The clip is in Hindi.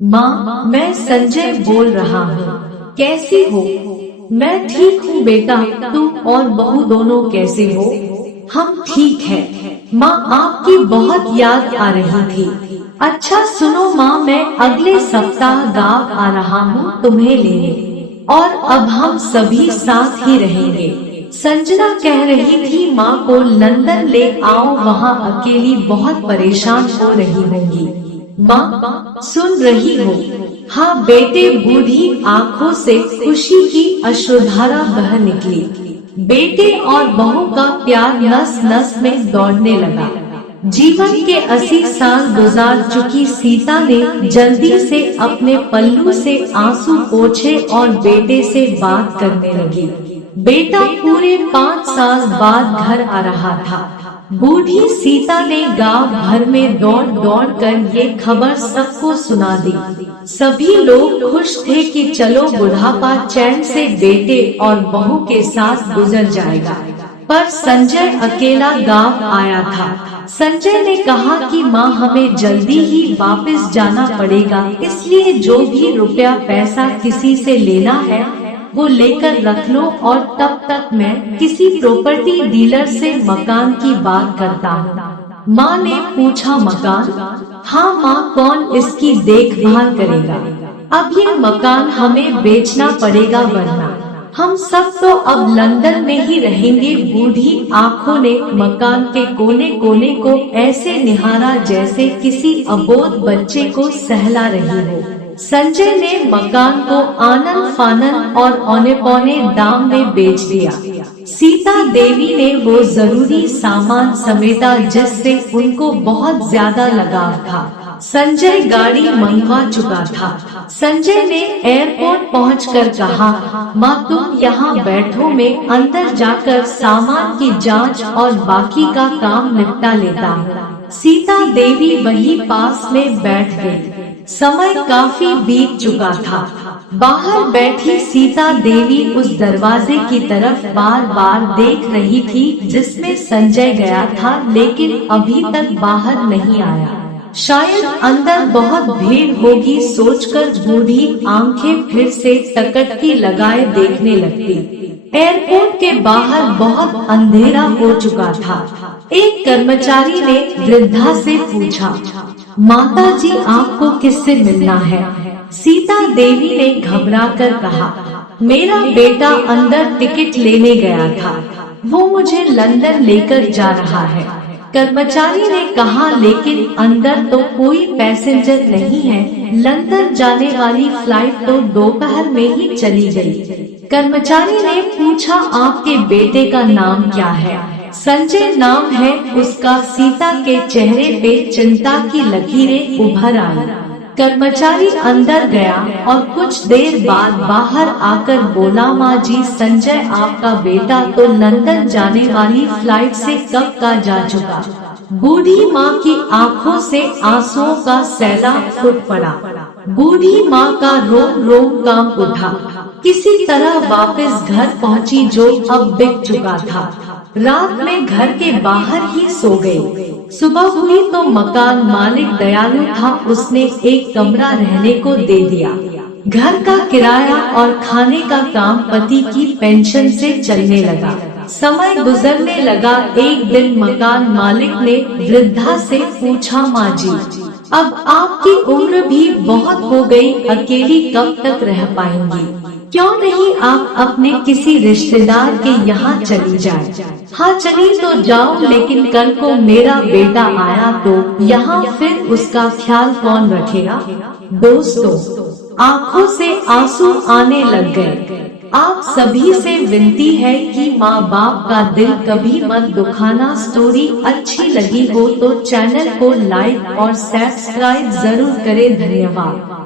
माँ, मैं संजय बोल रहा हूँ। कैसी हो? मैं ठीक हूँ बेटा, तुम और बहू दोनों कैसे हो? हम ठीक है। माँ, आपकी बहुत याद आ रही थी। अच्छा सुनो माँ, मैं अगले सप्ताह गाँव आ रहा हूँ तुम्हें लेने, और अब हम सभी साथ ही रहेंगे। संजना कह रही थी माँ को लंदन ले आओ, वहाँ अकेली बहुत परेशान हो रही होंगी। माँ, सुन रही हो? हाँ बेटे, बूढ़ी आंखों से खुशी की अश्रुधारा बह निकली। बेटे और बहू का प्यार नस नस में दौड़ने लगा। जीवन के 80 साल गुजार चुकी सीता ने जल्दी से अपने पल्लू से आंसू पोंछे और बेटे से बात करने लगी। बेटा पूरे 5 साल बाद घर आ रहा था। बूढ़ी सीता ने गांव भर में दौड़ दौड़ कर ये खबर सबको सुना दी। सभी लोग खुश थे कि चलो बुढ़ापा चैन से बेटे और बहू के साथ गुजर जाएगा। पर संजय अकेला गांव आया था। संजय ने कहा कि माँ, हमें जल्दी ही वापस जाना पड़ेगा, इसलिए जो भी रुपया पैसा किसी से लेना है वो लेकर रख लो, और तब तक मैं किसी प्रॉपर्टी डीलर से मकान की बात करता हूँ। माँ ने पूछा, मकान? हाँ माँ, कौन इसकी देखभाल करेगा? अब ये मकान हमें बेचना पड़ेगा, वरना हम सब तो अब लंदन में ही रहेंगे। बूढ़ी आंखों ने मकान के कोने कोने को ऐसे निहारा जैसे किसी अबोध बच्चे को सहला रही हो। संजय ने मकान को आनन फानन और औने पौने दाम में बेच दिया। सीता देवी ने वो जरूरी सामान समेटा जिससे उनको बहुत ज्यादा लगाव था। संजय गाड़ी मंगवा चुका था। संजय ने एयरपोर्ट पहुंचकर कहा, माँ तुम यहाँ बैठो, मैं अंदर जाकर सामान की जांच और बाकी का काम निपटा लेता हूँ। सीता देवी वहीं पास में बैठ गई। समय काफी बीत चुका था। बाहर बैठी सीता देवी उस दरवाजे की तरफ बार बार देख रही थी जिसमें संजय गया था, लेकिन अभी तक बाहर नहीं आया। शायद अंदर बहुत भीड़ होगी सोचकर बूढ़ी आंखें फिर से टकटकी लगाए देखने लगती। एयरपोर्ट के बाहर बहुत अंधेरा हो चुका था। एक कर्मचारी ने वृद्धा से पूछा, माता जी आपको किससे मिलना है? सीता देवी ने घबराकर कहा, मेरा बेटा अंदर टिकट लेने गया था, वो मुझे लंदन लेकर जा रहा है। कर्मचारी ने कहा, लेकिन अंदर तो कोई पैसेंजर नहीं है, लंदन जाने वाली फ्लाइट तो दोपहर में ही चली गई। कर्मचारी ने पूछा, आपके बेटे का नाम क्या है? संजय नाम है उसका। सीता के चेहरे पे चिंता की लकीरें उभर आई। कर्मचारी अंदर गया और कुछ देर बाद बाहर आकर बोला, माँ जी, संजय आपका बेटा तो लंदन जाने वाली फ्लाइट से कब का जा चुका। बूढ़ी माँ की आंखों से आंसुओं का सैलाब फूट पड़ा। बूढ़ी माँ का रोम रोम कांप उठा। किसी तरह वापस घर पहुँची जो अब बिक चुका था। रात में घर के बाहर ही सो गई। सुबह हुई तो मकान मालिक दयालु था, उसने एक कमरा रहने को दे दिया। घर का किराया और खाने का काम पति की पेंशन से चलने लगा। समय गुजरने लगा। एक दिन मकान मालिक ने वृद्धा से पूछा, माँ जी, अब आपकी उम्र भी बहुत हो गई, अकेली कब तक रह पाएंगी? क्यों नहीं आप अपने किसी रिश्तेदार के यहाँ चली जाए? हाँ चली तो जाओ, लेकिन कल को मेरा बेटा आया तो यहाँ फिर उसका ख्याल कौन रखेगा? दोस्तों, आंखों से आंसू आने लग गए। आप सभी से विनती है कि माँ बाप का दिल कभी मत दुखाना। स्टोरी अच्छी लगी हो तो चैनल को लाइक और सब्सक्राइब जरूर करें। धन्यवाद।